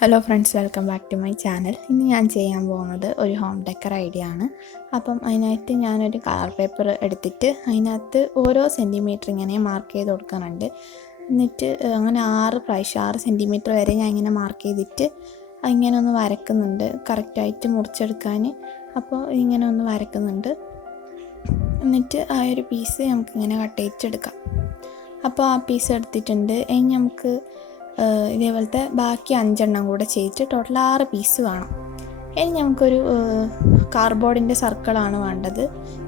Hello friends, welcome back to my channel. ഇന്ന് ഞാൻ ചെയ്യാൻ പോകുന്നത് ഒരു ഹോം ഡെക്കർ ഐഡിയ ആണ്. അപ്പം അതിനായിട്ട് ഞാനൊരു കളർ പേപ്പർ എടുത്തിട്ട് അതിനകത്ത് ഓരോ സെൻറ്റിമീറ്റർ ഇങ്ങനെ മാർക്ക് ചെയ്ത് കൊടുക്കാനുണ്ട്. എന്നിട്ട് അങ്ങനെ 6 സെൻറ്റിമീറ്റർ വരെ ഞാൻ ഇങ്ങനെ മാർക്ക് ചെയ്തിട്ട് ഇങ്ങനെ ഒന്ന് വരക്കുന്നുണ്ട്, കറക്റ്റായിട്ട് മുറിച്ചെടുക്കാൻ. അപ്പോൾ ഇങ്ങനെ ഒന്ന് വരക്കുന്നുണ്ട്. എന്നിട്ട് ആ ഒരു പീസ് നമുക്കിങ്ങനെ കട്ട് ചെയ്തെടുക്കാം. അപ്പോൾ ആ പീസ് എടുത്തിട്ടുണ്ട്. ഇനി നമുക്ക് ഇതേപോലത്തെ ബാക്കി 5 കൂടെ ചെയ്തിട്ട് ടോട്ടൽ 6 പീസ് വേണം. ഇനി നമുക്കൊരു കാർഡ്ബോർഡിൻ്റെ സർക്കിളാണ് വേണ്ടത്.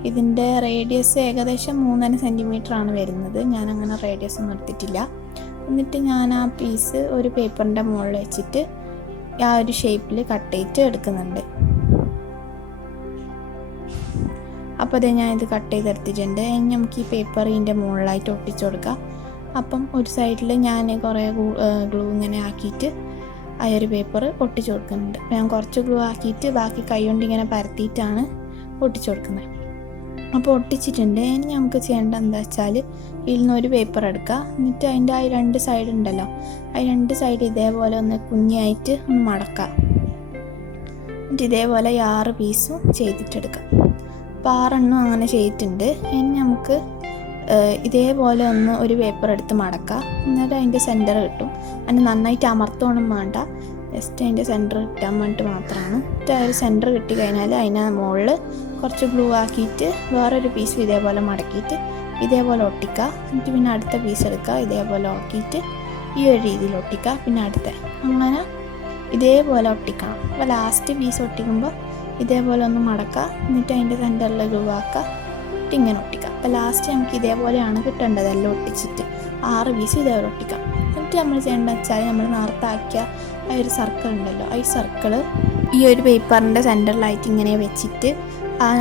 ഇതിൻ്റെ റേഡിയസ് ഏകദേശം 3.5 സെൻറ്റിമീറ്റർ ആണ് വരുന്നത്. ഞാനങ്ങനെ റേഡിയസ് ഒന്നും എടുത്തിട്ടില്ല. എന്നിട്ട് ഞാൻ ആ പീസ് ഒരു പേപ്പറിൻ്റെ മുകളിൽ വെച്ചിട്ട് ആ ഒരു ഷേപ്പിൽ കട്ട് ചെയ്തിട്ട് എടുക്കുന്നുണ്ട്. അപ്പോൾ അതേ ഞാനിത് കട്ട് ചെയ്തെടുത്തിട്ടുണ്ട്. ഇനി നമുക്ക് ഈ പേപ്പർ ഇതിൻ്റെ മുകളിലായിട്ട് ഒട്ടിച്ചു കൊടുക്കാം. അപ്പം ഒരു സൈഡിൽ ഞാൻ കുറേ ഗ്ലൂ ഇങ്ങനെ ആക്കിയിട്ട് ആ ഒരു പേപ്പർ ഒട്ടിച്ചു കൊടുക്കുന്നുണ്ട്. ഞാൻ കുറച്ച് ഗ്ലൂ ആക്കിയിട്ട് ബാക്കി കൈ കൊണ്ട് ഇങ്ങനെ പരത്തിയിട്ടാണ് ഒട്ടിച്ചു കൊടുക്കുന്നത്. അപ്പോൾ ഒട്ടിച്ചിട്ടുണ്ട്. ഇനി നമുക്ക് ചെയ്യേണ്ടത് എന്താ വെച്ചാൽ ഇതിൽ നിന്ന് ഒരു പേപ്പർ എടുക്കുക. എന്നിട്ട് അതിൻ്റെ ആ 2 സൈഡ് ഉണ്ടല്ലോ, ആ 2 സൈഡ് ഇതേപോലെ ഒന്ന് കുഞ്ഞായിട്ട് ഒന്ന് മടക്കുക. എന്നിട്ട് ഇതേപോലെ 6 പീസും ചെയ്തിട്ടെടുക്കാം. അപ്പോൾ 6 അങ്ങനെ ചെയ്തിട്ടുണ്ട്. ഇനി നമുക്ക് ഇതേപോലെ ഒന്ന് ഒരു പേപ്പർ എടുത്ത് മടക്കുക. എന്നിട്ട് അതിൻ്റെ സെൻറ്റർ കിട്ടും. അതിന് നന്നായിട്ട് അമർത്തോണം വേണ്ട, ജസ്റ്റ് അതിൻ്റെ സെൻറ്റർ കിട്ടാൻ വേണ്ടിയിട്ട് മാത്രമാണ്. എന്നിട്ട് ആ ഒരു സെൻറ്റർ കിട്ടി കഴിഞ്ഞാൽ അതിന് മുകളിൽ കുറച്ച് ഗ്ലൂ ആക്കിയിട്ട് വേറൊരു പീസ് ഇതേപോലെ മടക്കിയിട്ട് ഇതേപോലെ ഒട്ടിക്കുക. എന്നിട്ട് പിന്നെ അടുത്ത പീസ് എടുക്കുക, ഇതേപോലെ ആക്കിയിട്ട് ഈ ഒരു രീതിയിൽ ഒട്ടിക്കുക. പിന്നെ അങ്ങനെ ഇതേപോലെ ഒട്ടിക്കണം. അപ്പോൾ ലാസ്റ്റ് പീസ് ഒട്ടിക്കുമ്പോൾ ഇതേപോലെ ഒന്ന് മടക്കുക. എന്നിട്ട് അതിൻ്റെ സെൻറ്ററിൽ ഗ്ലൂ ആക്കുക, ഇങ്ങനെ ഒട്ടിക്കാം. അപ്പോൾ ലാസ്റ്റ് നമുക്ക് ഇതേപോലെയാണ് കിട്ടേണ്ടത്. എല്ലാം ഒട്ടിച്ചിട്ട് 6 പീസ് ഇതേപോലെ ഒട്ടിക്കാം. എന്നിട്ട് നമ്മൾ ചെയ്യേണ്ടത് വെച്ചാൽ നമ്മൾ നേർത്താക്കിയ ആ ഒരു സർക്കിൾ ഉണ്ടല്ലോ, ആ സർക്കിള് ഈ ഒരു പേപ്പറിൻ്റെ സെൻറ്ററിലായിട്ട് ഇങ്ങനെ വെച്ചിട്ട്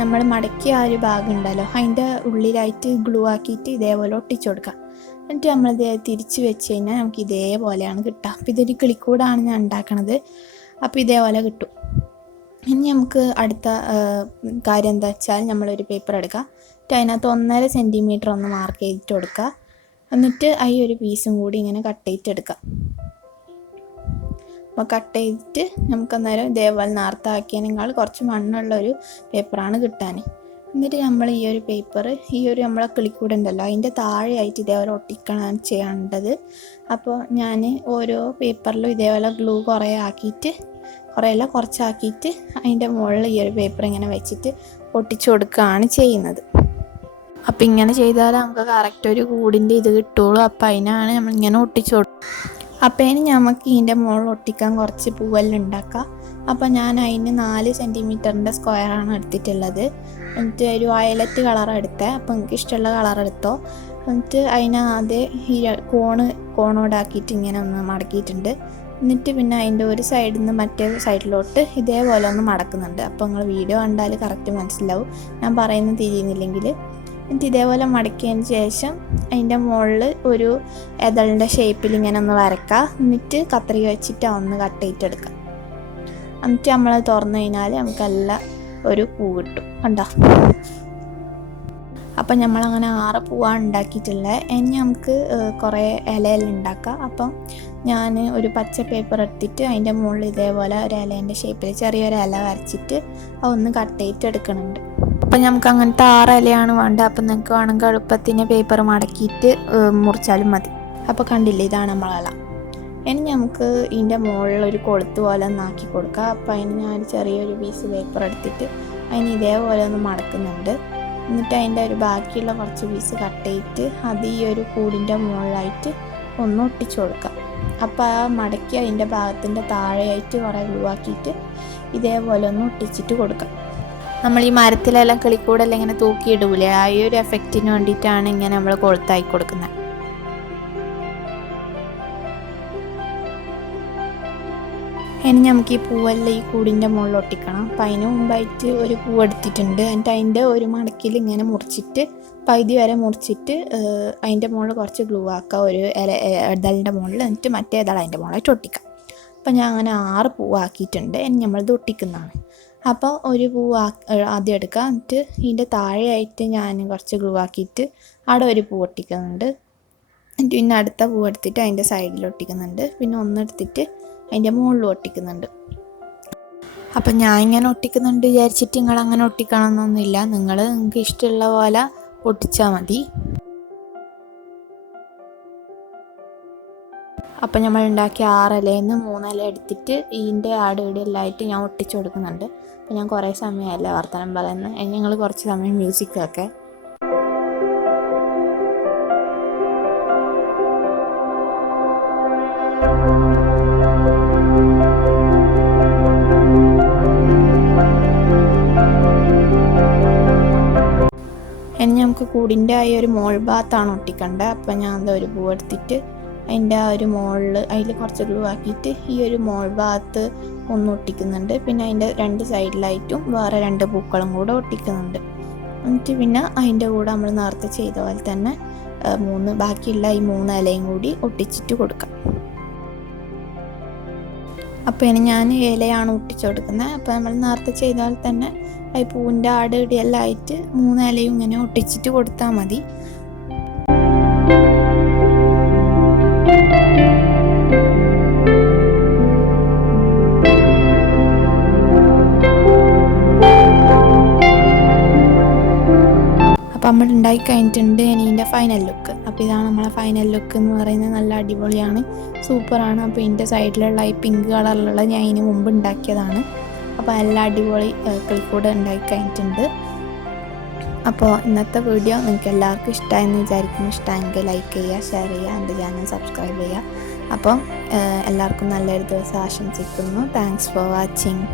നമ്മൾ മടക്കിയ ആ ഒരു ഭാഗം ഉണ്ടല്ലോ അതിൻ്റെ ഉള്ളിലായിട്ട് ഗ്ലൂ ആക്കിയിട്ട് ഇതേപോലെ ഒട്ടിച്ചു കൊടുക്കാം. എന്നിട്ട് നമ്മളിത് തിരിച്ച് വെച്ച് കഴിഞ്ഞാൽ നമുക്ക് ഇതേപോലെയാണ് കിട്ടുക. അപ്പോൾ ഇതൊരു കിളിക്കൂടാണ് ഞാൻ ഉണ്ടാക്കണത്. അപ്പോൾ ഇതേപോലെ കിട്ടും. ഇനി നമുക്ക് അടുത്ത കാര്യം എന്താ വെച്ചാൽ നമ്മളൊരു പേപ്പർ എടുക്കുക. അതിനകത്ത് 1.5 സെൻറ്റിമീറ്റർ ഒന്ന് മാർക്ക് ചെയ്തിട്ട് കൊടുക്കുക. എന്നിട്ട് ഈ ഒരു പീസും കൂടി ഇങ്ങനെ കട്ട് ചെയ്തിട്ടെടുക്കുക. അപ്പോൾ കട്ട് ചെയ്തിട്ട് നമുക്ക് അന്നേരം ഇതേപോലെ നേർത്താക്കിയതിനേക്കാൾ കുറച്ച് മണ്ണുള്ളൊരു പേപ്പറാണ് കിട്ടാൻ. എന്നിട്ട് നമ്മൾ ഈ ഒരു പേപ്പർ ഈ ഒരു നമ്മളെ കിളിക്കൂട് ഉണ്ടല്ലോ അതിൻ്റെ താഴെയായിട്ട് ഇതേപോലെ ഒട്ടിക്കണം ചെയ്യേണ്ടത്. അപ്പോൾ ഞാൻ ഓരോ പേപ്പറിലും ഇതേപോലെ ഗ്ലൂ കുറച്ചാക്കിയിട്ട് അതിൻ്റെ മുകളിൽ ഈ ഒരു പേപ്പർ ഇങ്ങനെ വെച്ചിട്ട് ഒട്ടിച്ചു കൊടുക്കുകയാണ് ചെയ്യുന്നത്. അപ്പം ഇങ്ങനെ ചെയ്താൽ നമുക്ക് കറക്റ്റ് ഒരു കൂടിൻ്റെ ഇത് കിട്ടുള്ളൂ. അപ്പം അതിനാണ് നമ്മളിങ്ങനെ ഒട്ടിച്ചു കൊടുക്കുക. അപ്പം ഇനി നമുക്ക് ഇതിൻ്റെ മുകളിൽ ഒട്ടിക്കാൻ കുറച്ച് പൂവെല്ലാം ഉണ്ടാക്കാം. അപ്പം ഞാൻ അതിന് 4 സെൻറ്റിമീറ്ററിൻ്റെ സ്ക്വയറാണ് എടുത്തിട്ടുള്ളത്. എന്നിട്ട് ഒരു വയലറ്റ് കളറാണ് എടുത്തത്. അപ്പം നിങ്ങൾക്ക് ഇഷ്ടമുള്ള കളർ എടുത്തോ. എന്നിട്ട് അതിനകത്ത് ഈ കോണോടാക്കിയിട്ട് ഇങ്ങനെ ഒന്ന് മടക്കിയിട്ടുണ്ട്. എന്നിട്ട് പിന്നെ അതിൻ്റെ ഒരു സൈഡിൽ നിന്ന് മറ്റേ സൈഡിലോട്ട് ഇതേപോലെ ഒന്ന് മടക്കുന്നുണ്ട്. അപ്പോൾ നിങ്ങൾ വീഡിയോ കണ്ടാൽ കറക്റ്റ് മനസ്സിലാവും, ഞാൻ പറയുന്നത് തിരിയുന്നില്ലെങ്കിൽ. എന്നിട്ട് ഇതേപോലെ മടക്കിയതിന് ശേഷം അതിൻ്റെ മുകളിൽ ഒരു എതളിൻ്റെ ഷേപ്പിൽ ഇങ്ങനെ ഒന്ന് വരക്കുക. എന്നിട്ട് കത്രിക വെച്ചിട്ട് ഒന്ന് കട്ട് ചെയ്തെടുക്കുക. എന്നിട്ട് നമ്മൾ തുറന്നു കഴിഞ്ഞാൽ നമുക്കെല്ലാം ഒരു പൂ കിട്ടും. കണ്ടോ? അപ്പം നമ്മളങ്ങനെ 6 പൂവാണ് ഉണ്ടാക്കിയിട്ടുള്ളത്. ഇനി നമുക്ക് കുറേ ഇലയെല്ലാം ഉണ്ടാക്കാം. അപ്പം ഞാൻ ഒരു പച്ച പേപ്പർ എടുത്തിട്ട് അതിൻ്റെ മുകളിൽ ഇതേപോലെ ഒരു ഇലേൻ്റെ ഷേപ്പിൽ ചെറിയൊരു ഇല വരച്ചിട്ട് അതൊന്ന് കട്ട് ചെയ്തെടുക്കുന്നുണ്ട്. അപ്പം നമുക്ക് അങ്ങനത്തെ 6 ഇലയാണ് വേണ്ടത്. അപ്പം നിങ്ങൾക്ക് വേണമെങ്കിൽ എളുപ്പത്തിന് പേപ്പർ മടക്കിയിട്ട് മുറിച്ചാലും മതി. അപ്പോൾ കണ്ടില്ലേ, ഇതാണ് നമ്മളെല്ലാം. ഇനി നമുക്ക് ഇതിൻ്റെ മുകളിൽ ഒരു കൊളുത്ത് പോലെ ഒന്നാക്കി കൊടുക്കുക. അപ്പോൾ അതിന് ഞാൻ ചെറിയൊരു പീസ് പേപ്പർ എടുത്തിട്ട് അതിന് ഇതേപോലെ ഒന്ന് മടക്കുന്നുണ്ട്. എന്നിട്ട് അതിൻ്റെ ഒരു ബാക്കിയുള്ള കുറച്ച് പീസ് കട്ട് ചെയ്തിട്ട് അത് ഈ ഒരു കൂടിൻ്റെ മുകളിലായിട്ട് ഒന്ന് ഒട്ടിച്ചു കൊടുക്കാം. അപ്പോൾ ആ മടക്കി അതിൻ്റെ ഭാഗത്തിൻ്റെ താഴെയായിട്ട് കുറേ ഗ്ലൂ ആക്കിയിട്ട് ഇതേപോലെ ഒന്ന് ഒട്ടിച്ചിട്ട് കൊടുക്കാം. നമ്മൾ ഈ മരത്തിലെല്ലാം കിളിക്കൂടെല്ലാം ഇങ്ങനെ തൂക്കിയിടൂലേ, ആ ഒരു എഫക്റ്റിന് വേണ്ടിയിട്ടാണ് ഇങ്ങനെ നമ്മൾ കൊളുത്തായി കൊടുക്കുന്നത്. ഇനി നമുക്ക് ഈ പൂവെല്ലാം ഈ കൂടിൻ്റെ മുകളിൽ ഒട്ടിക്കണം. അപ്പം അതിന് മുമ്പായിട്ട് ഒരു പൂവ് എടുത്തിട്ടുണ്ട്. എന്നിട്ട് അതിൻ്റെ ഒരു മടക്കിൽ ഇങ്ങനെ മുറിച്ചിട്ട് പകുതി വരെ മുറിച്ചിട്ട് അതിൻ്റെ മുകളിൽ കുറച്ച് ഗ്ലൂ ആക്കുക ഒരു ഇതളിൻ്റെ മുകളിൽ. എന്നിട്ട് മറ്റേ ഇതൾ അതിൻ്റെ മുകളിലായിട്ട് ഒട്ടിക്കാം. അപ്പം ഞാൻ അങ്ങനെ 6 പൂവ് ആക്കിയിട്ടുണ്ട്. ഇനി നമ്മളിത് ഒട്ടിക്കുന്നതാണ്. അപ്പോൾ ഒരു പൂവ് ആദ്യം എടുക്കുക. എന്നിട്ട് ഇതിൻ്റെ താഴെയായിട്ട് ഞാൻ കുറച്ച് ഗ്ലൂ ആക്കിയിട്ട് അവിടെ ഒരു പൂവ് ഒട്ടിക്കുന്നുണ്ട്. എന്നിട്ട് പിന്നെ അടുത്ത പൂവ് എടുത്തിട്ട് അതിൻ്റെ സൈഡിൽ ഒട്ടിക്കുന്നുണ്ട്. പിന്നെ ഒന്നെടുത്തിട്ട് അതിൻ്റെ മുകളിൽ ഒട്ടിക്കുന്നുണ്ട്. അപ്പം ഞാൻ ഇങ്ങനെ ഒട്ടിക്കുന്നുണ്ട് വിചാരിച്ചിട്ട് നിങ്ങൾ അങ്ങനെ ഒട്ടിക്കണമെന്നൊന്നുമില്ല. നിങ്ങൾക്ക് ഇഷ്ടമുള്ള പോലെ ഒട്ടിച്ചാൽ മതി. അപ്പം നമ്മൾ ഉണ്ടാക്കിയ 6 ഇലയിൽ നിന്ന് 3 ഇല എടുത്തിട്ട് ഇതിൻ്റെ ഇടയിലായിട്ട് ഞാൻ ഒട്ടിച്ചു കൊടുക്കുന്നുണ്ട്. അപ്പം ഞാൻ കുറേ സമയമല്ല വർത്തമാനം പറയുന്നത്, ഞങ്ങൾ കുറച്ച് സമയം മ്യൂസിക്കൊക്കെ. ഇനി നമുക്ക് കൂടിൻ്റെ ഒരു മോൾ ഭാഗത്താണ് ഒട്ടിക്കേണ്ടത്. അപ്പം ഞാൻ എന്താ ഒരു പൂ എടുത്തിട്ട് അതിൻ്റെ ഒരു മുകളിൽ അതിൽ കുറച്ച് ഗ്ലൂ ആക്കിയിട്ട് ഈ ഒരു മോൾ ഭാഗത്ത് ഒന്ന് ഒട്ടിക്കുന്നുണ്ട്. പിന്നെ അതിൻ്റെ 2 സൈഡിലായിട്ടും വേറെ 2 പൂക്കളും കൂടെ ഒട്ടിക്കുന്നുണ്ട്. എന്നിട്ട് പിന്നെ അതിൻ്റെ കൂടെ നമ്മൾ നേരത്തെ ചെയ്ത പോലെ തന്നെ ബാക്കിയുള്ള ഈ 3 ഇലയും കൂടി ഒട്ടിച്ചിട്ട് കൊടുക്കാം. അപ്പോൾ ഇനി ഞാൻ ഇലയാണ് ഒട്ടിച്ചു കൊടുക്കുന്നത്. അപ്പോൾ നമ്മൾ നേരത്തെ ചെയ്ത പോലെ തന്നെ ഈ പൂവിൻ്റെ ഇടിയെല്ലാം ആയിട്ട് 3 ഇലയും ഇങ്ങനെ ഒട്ടിച്ചിട്ട് കൊടുത്താൽ മതി. അപ്പോൾ നമ്മൾ ഉണ്ടാക്കി കഴിഞ്ഞിട്ടുണ്ട്. ഇനി ഇതിൻ്റെ ഫൈനൽ ലുക്ക്. അപ്പോൾ ഇതാണ് നമ്മളെ ഫൈനൽ ലുക്ക് എന്ന് പറയുന്നത്. നല്ല അടിപൊളിയാണ്, സൂപ്പറാണ്. അപ്പോൾ ഇതിൻ്റെ സൈഡിലുള്ള ഈ പിങ്ക് കളറിലുള്ള ഞാൻ ഇതിന് മുമ്പ് ഉണ്ടാക്കിയതാണ്. അപ്പോൾ എല്ലാ അടിപൊളി ക്ലിക്കൂടെ ഉണ്ടാക്കി കഴിഞ്ഞിട്ടുണ്ട്. അപ്പോൾ ഇന്നത്തെ വീഡിയോ നിങ്ങൾക്ക് എല്ലാവർക്കും ഇഷ്ടമായെന്ന് വിചാരിക്കുന്നു. ഇഷ്ടമെങ്കിൽ ലൈക്ക് ചെയ്യുക, ഷെയർ ചെയ്യുക, എൻ്റെ ചാനൽ സബ്സ്ക്രൈബ് ചെയ്യുക. അപ്പം എല്ലാവർക്കും നല്ലൊരു ദിവസം ആശംസിക്കുന്നു. Thanks for watching.